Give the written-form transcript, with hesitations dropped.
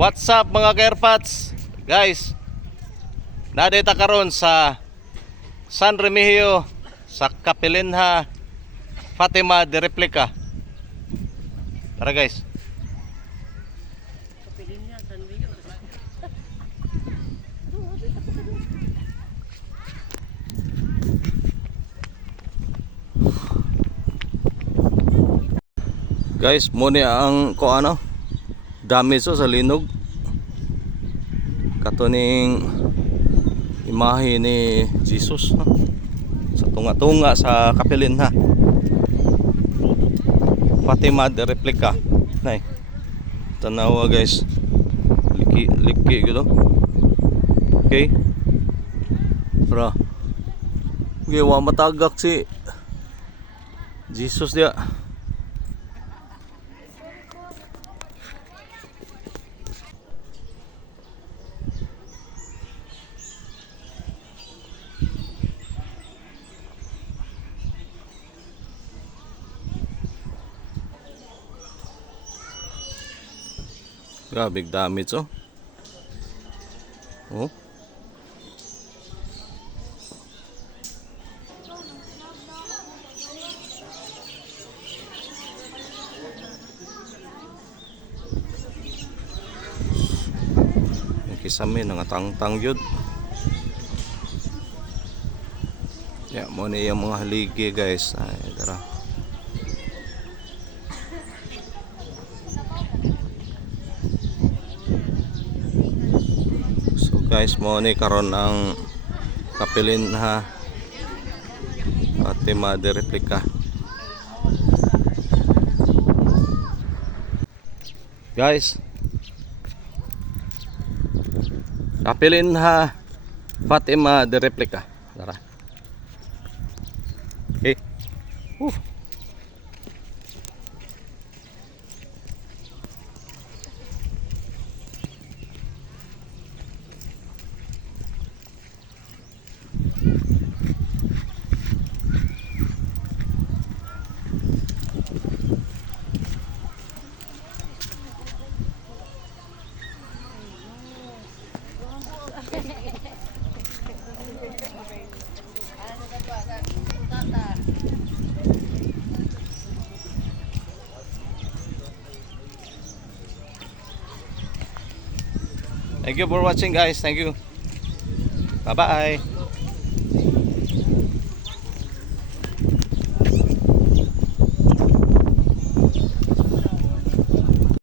What's up mga Kairpats? Guys, nadita karon sa San Remigio sa Kapilinha Fatima de Replica. Tara guys. Guys, muna ang ano dami so sa linog katuning imahe ni Jesus, no? Sa tunga-tunga sa Kapilinha Fatima de Replica. Nay, tanawa guys, liki gitu. Okay, bro, gawa matagak si Jesus dia. Grabe damage oh. Oh. Kisame nangatangtang yun. Ya, mo ni yung mga haligi guys. Ay, tara. Guys, mo ni karon ang Kapilinha Fatima de Replica. Guys, Kapilinha Fatima de Replica. Tara. Okay. Thank you for watching guys. Thank you. Bye bye.